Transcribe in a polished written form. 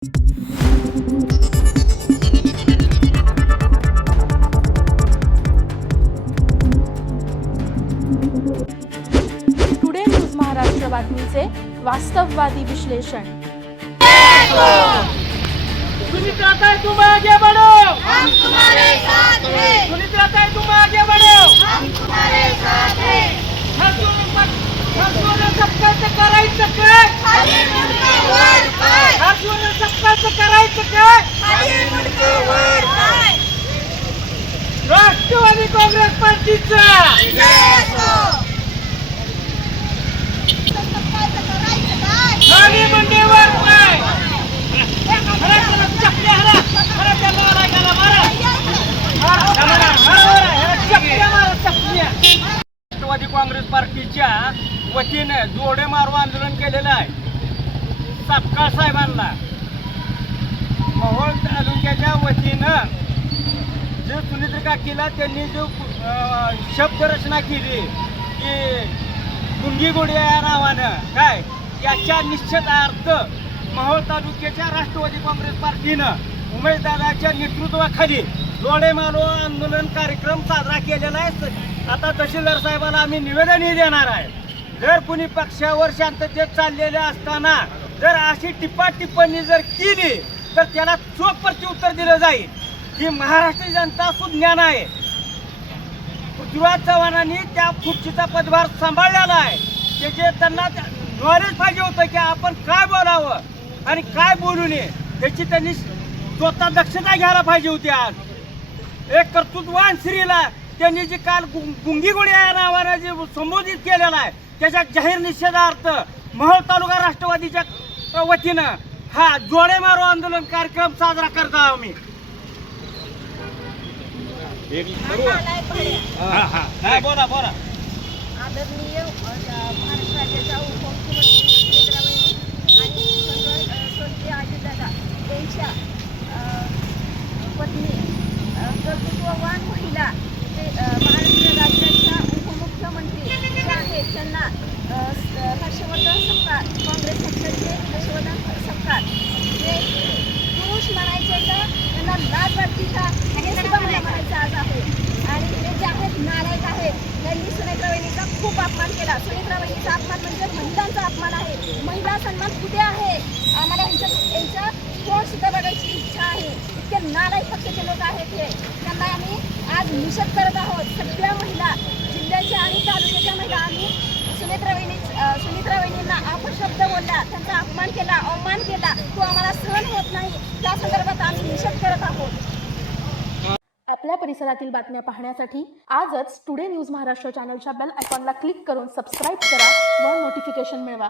Today news Maharashtra बातमीचे वास्तववादी विश्लेषण। सुनीता तुम आगे बढ़ो, हम तुम्हारे साथ हैं। सुनीता तुम आगे बढ़ो, हम तुम्हारे साथ हैं। हर्षवर्धन सपकाळचं करायचं काय? खाली मुंडके वर पाय, हर्षवर्धन सपकाळचं करायचं काय? खाली मुंडके वर पाय। राष्ट्रवादी काँग्रेस पार्टीचा विजय असो। सपकाळचं करायचं काय? खाली मुंडेवर पाय। हरा त्याला चपल्या हरा, हरा त्याला मारा त्याला मारा, हरा चपल्या मारा चपल्या। राष्ट्रवादी काँग्रेस पार्टीच्या वतीने जोडे मारो आंदोलन केलेलं आहे। सपकाळ साहेबांना मोहोळ तालुक्याच्या वतीनं जे सुनीता काकीला त्यांनी जो शब्दरचना केली की गुंगी गुडिया या नावानं काय याच्या निश्चितार्थ मोहोळ तालुक्याच्या राष्ट्रवादी काँग्रेस पार्टीनं उमेशदादाच्या नेतृत्वाखाली जोडे मारो आंदोलन कार्यक्रम साजरा केलेला आहे। आता तहसीलदार साहेबांना आम्ही निवेदनही देणार आहे। जर कुणी पक्षावर शांततेत चाललेले असताना जर अशी टिप्पणी जर केली तर त्याला चोख प्रत्युत्तर दिलं जाईल। ही महाराष्ट्र जनता सुज्ञान आहे। पृथ्वीराज चव्हाणांनी त्या खुर्चीचा पदभार सांभाळलेला आहे। त्याचे त्यांना नॉलेज पाहिजे होतं की आपण काय बोलावं आणि काय बोलू नये याची त्यांनी स्वतः दक्षता घ्यायला पाहिजे होती। आज एक कर्तृत्ववान स्त्रीला त्यांनी जी काल गुंगी गुडिया या नावानं जे संबोधित केलेलं आहे त्याच्या जाहीर निषेधार्थ मोहोळ तालुका राष्ट्रवादीच्या वतीनं हा जोडे मारो आंदोलन कार्यक्रम साजरा करत आहोत आम्ही। बोला बोला। आदरणीय महाराष्ट्र राज्याच्या उपमुख्यमंत्री सुनीताबाई आणि स्वर्गीय अजितदादा यांच्या पत्नी कर्तृत्ववान महिला ते महाराष्ट्र राज्याच्या उपमुख्यमंत्री जे आहेत त्यांना हर्षवर्धन सपकाळ काँग्रेस पक्षाचे हर्षवर्धन सपकाळ जे पुरुष म्हणायचे तर त्यांना लाज वाटते का हे सुद्धा मला म्हणायचं आज आहे। आणि हे जे आहेत नालायक आहेत त्यांनी सुनीताबाईंचा खूप अपमान केला। सुनीताबाईंचा अपमान म्हणजे महिलांचा अपमान आहे। महिला सन्मान कुठे आहे? आम्हाला यांच्या तोंड सुद्धा बघायची इच्छा आहे। इतके नालायक पक्षाचे लोक आहेत हे, त्यांना आम्ही आज निषेध करत आहोत। सगळ्या महिला जिल्ह्याच्या आणि तालुक्याच्या महिला आम्ही सुनीताबाईंना अपशब्द बोलला, त्यांचा अपमान केला, अवमान केला, तो आम्हाला सहन होत नाही। त्या संदर्भात आम्ही निषेध करत आहोत। आपल्या परिसरातील बातम्या पाहण्यासाठी आजच टुडे न्यूज महाराष्ट्र चॅनलच्या बेल आयकॉनला क्लिक करून सबस्क्राईब करा व नोटिफिकेशन मिळवा।